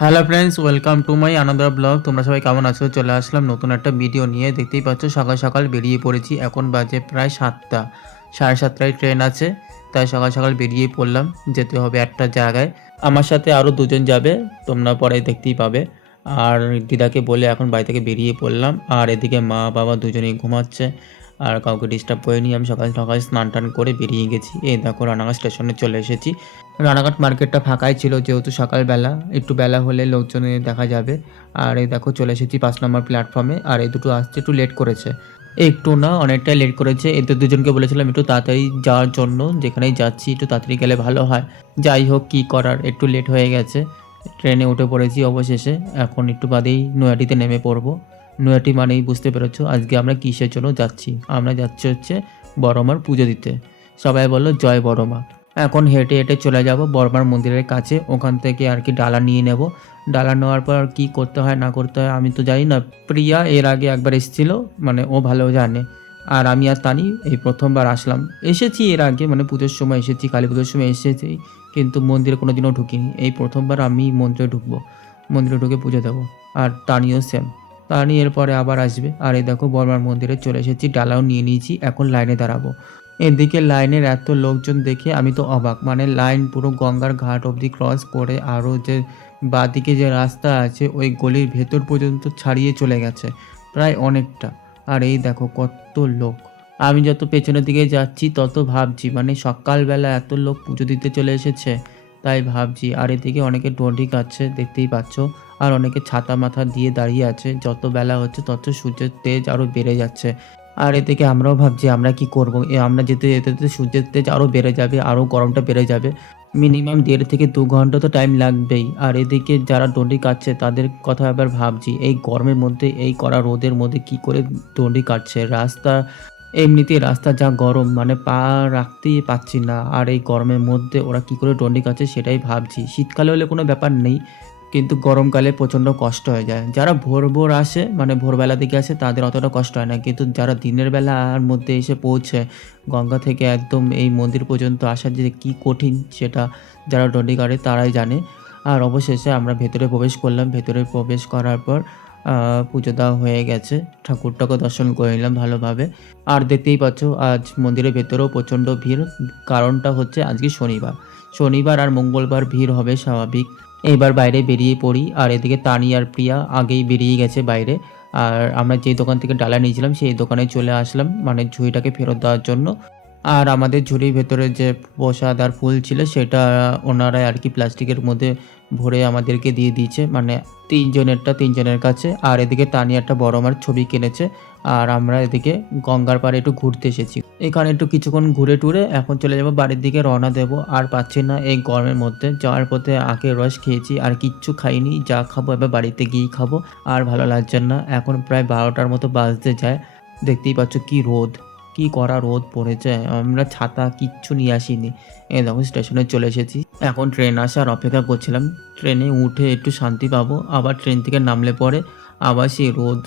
Hello friends, welcome to my another blog. তোমরা সবাই কেমন আছো? চলে আসলাম নতুন একটা ভিডিও নিয়ে। দেখতেই পাচ্ছ সকাল সকাল বেরিয়ে পড়েছি। এখন বাজে প্রায় 7টা, 7:30টায় ট্রেন আছে, তাই সকাল সকাল বেরিয়ে পড়লাম। যেতে হবে একটা জায়গায়। আমার সাথে আরও দুজন যাবে, তোমরা পরে দেখতেই পাবে। আর দিদাকে বলে এখন বাড়ি থেকে বেরিয়ে পড়লাম। আর এদিকে মা বাবা দুজনেই ঘুমাচ্ছে, আর কাউকে ডিস্টার্ব করিনি। আমি সকাল সকাল স্নান টান করে বেরিয়ে গেছি। এই দেখো রানাঘাট স্টেশনে চলে এসেছি। রানাঘাট মার্কেটটা ফাঁকাই ছিল, যেহেতু সকালবেলা, একটু বেলা হলে লোকজনের দেখা যাবে। আর এই দেখো চলে এসেছি 5 নম্বর প্ল্যাটফর্মে। আর এই দুটো আসতে একটু লেট করেছে, একটু না অনেকটাই লেট করেছে। এদের দুজনকে বলেছিলাম একটু তাড়াতাড়ি যাওয়ার জন্য, যেখানেই যাচ্ছি একটু তাড়াতাড়ি গেলে ভালো হয়। যাই হোক, কী করার, একটু লেট হয়ে গেছে। ট্রেনে উঠে পড়েছি অবশেষে। এখন একটু বাদেই নৈহাটিতে নেমে পড়বো। নৈহাটি মানেই বুঝতে পেরেছো আজকে আমরা কিসের জন্য যাচ্ছি। আমরা যাচ্ছি হচ্ছে বড়মার পুজো দিতে। সবাই বললো জয় বড়মা। এখন হেঁটে হেঁটে চলে যাব বড়মার মন্দিরের কাছে। ওখান থেকে আর কি ডালা নিয়ে নেব। ডালা নেওয়ার পর কি করতে হয় না করতে হয় আমি তো জানি না। প্রিয়া এর আগে একবার এসেছিল, মানে ও ভালো জানে। আর আমি আর তানি এই প্রথমবার আসলাম। এসেছি এর আগে, মানে পুজোর সময় এসেছি, কালী পুজোর সময় এসেছি, কিন্তু মন্দিরে কোনো দিনও ঢুকিনি। এই প্রথমবার আমি মন্দিরে ঢুকবো, মন্দিরে ঢুকে পুজো দেবো। আর তানিও সেম, তানি এরপরে আবার আসবে। আর এই দেখো বড়মার মন্দিরে চলে এসেছি, ডালাও নিয়ে নিয়েছি, এখন লাইনে দাঁড়াবো। এদিকে লাইনের এত লোকজন দেখে আমি তো অবাক, মানে লাইন পুরো গঙ্গার ঘাট অবধি ক্রস করে আরও যে বাঁদিকে যে রাস্তা আছে ওই গলির ভেতর পর্যন্ত ছাড়িয়ে চলে গেছে, প্রায় অনেকটা। আর এই দেখো কত লোক। আমি যত পেছনের দিকে যাচ্ছি তত ভাবছি, মানে সকালবেলা এত লোক পুজো দিতে চলে এসেছে, তাই ভাবছি। আর এদিকে অনেকে ডন্ডি কাটছে, দেখতেই পাচ্ছ। আর অনেকে ছাতা মাথা দিয়ে দাঁড়িয়ে আছে। যত বেলা হচ্ছে তত সূর্যের তেজ আরও বেড়ে যাচ্ছে। আর এদিকে আমরাও ভাবছি আমরা কি করব। আমরা যেতে যেতে যেতে সূর্যের তেজ আরও বেড়ে যাবে, আরও গরমটা বেড়ে যাবে। মিনিমাম 1.5 থেকে 2 ঘন্টা তো টাইম লাগবেই। আর এদিকে যারা দণ্ডি কাটছে তাদের কথা এবার ভাবছি, এই গরমের মধ্যে, এই কড়া রোদের মধ্যে কি করে দণ্ডি কাটছে। রাস্তা এমনিতেই রাস্তা যা গরম, মানে পা রাখতেই পাচ্ছি না। আর এই গরমের মধ্যে ওরা কি করে দণ্ডি কাটছে সেটাই ভাবছি। শীতকালে হলে কোনো ব্যাপার নেই, কিন্তু গরমকালে প্রচণ্ড কষ্ট হয়ে যায়। যারা ভোর ভোর আসে, মানে ভোরবেলা দিকে আসে, তাদের অতটা কষ্ট হয় না। কিন্তু যারা দিনের বেলার মধ্যে এসে পৌঁছে, গঙ্গা থেকে একদম এই মন্দির পর্যন্ত আসা যে কী কঠিন, সেটা যারা দণ্ডি কাটে তারাই জানে। আর অবশেষে আমরা ভেতরে প্রবেশ করলাম। ভেতরে প্রবেশ করার পর পুজো দেওয়া হয়ে গেছে, ঠাকুরটাকে দর্শন করে নিলাম ভালোভাবে। আর দেখতেই পাচ্ছ আজ মন্দিরের ভেতরেও প্রচণ্ড ভিড়। কারণটা হচ্ছে আজকে শনিবার। শনিবার আর মঙ্গলবার ভিড় হবে স্বাভাবিক। এইবার বাইরে বেরিয়ে পড়ি। আর এদিকে তানি আর প্রিয়া আগেই বেরিয়ে গেছে বাইরে। আর আমরা যে দোকান থেকে ডালা নিয়েছিলাম সেই দোকানে চলে আসলাম, মানে ঝুড়িটাকে ফেরত দেওয়ার জন্য। আর আমাদের ঝুড়ির ভেতরে যে প্রসাদ আর ফুল ছিল সেটা ওনারাই আর কি প্লাস্টিকের মধ্যে ভরে আমাদেরকে দিয়ে দিয়েছে, মানে তিনজনের কাছে। আর এদিকে তানি একটা বড় মার ছবি কিনেছে। আর আমরা এদিকে গঙ্গার পাড়ে একটু ঘুরতে এসেছি। এখানে একটু কিছুক্ষণ ঘুরে টুরে এখন চলে যাব বাড়ির দিকে, রওনা দেব। আর পাচ্ছি না এই গরমের মধ্যে। যাওয়ার পথে আখের রস খেয়েছি, আর কিচ্ছু খাইনি। যা খাবো এবার বাড়িতে গিয়েই খাবো। আর ভালো লাগছে না। এখন প্রায় 12টার মতো বাজতে যায়। দেখতেই পাচ্ছ কি রোদ, কি কড়া রোদ পড়েছে। আমরা ছাতা কিচ্ছু নিয়ে আসিনি। এই দেখো স্টেশনে চলে এসেছি। এখন ট্রেন আসার অপেক্ষা করছিলাম। ট্রেনে উঠে একটু শান্তি পাবো, আবার ট্রেন থেকে নামলে পরে আবার সেই রোদ।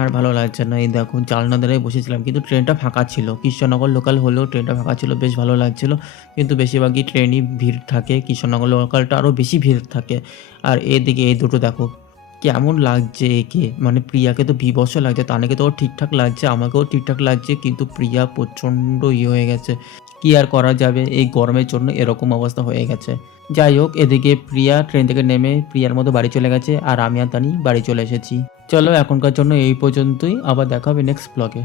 আর ভালো লাগছে না। এই দেখো জানলা ধারে বসেছিলাম, কিন্তু ট্রেনটা ফাঁকা ছিল। কৃষ্ণনগর লোকাল হলেও ট্রেনটা ফাঁকা ছিল, বেশ ভালো লাগছিল। কিন্তু বেশিরভাগই ট্রেনই ভিড় থাকে, কৃষ্ণনগর লোকালটা আরও বেশি ভিড় থাকে। আর এদিকে এই দুটো দেখো কেমন লাগছে একে, মানে প্রিয়াকে তো বীভৎস লাগছে, তানিকে তো ঠিকঠাক লাগছে, আমাকেও ঠিকঠাক লাগছে, কিন্তু প্রিয়া প্রচণ্ড হয়ে গেছে। কি আর করা যাবে, এই গরমের জন্য এরকম অবস্থা হয়ে গেছে। যাই হোক, এদিকে প্রিয়া ট্রেন থেকে নেমে প্রিয়ার মতো বাড়ি চলে গেছে, আর আমি আর তানি বাড়ি চলে এসেছি। চলো এখনকার জন্য এই পর্যন্তই, আবার দেখা হবে নেক্সট ব্লগে।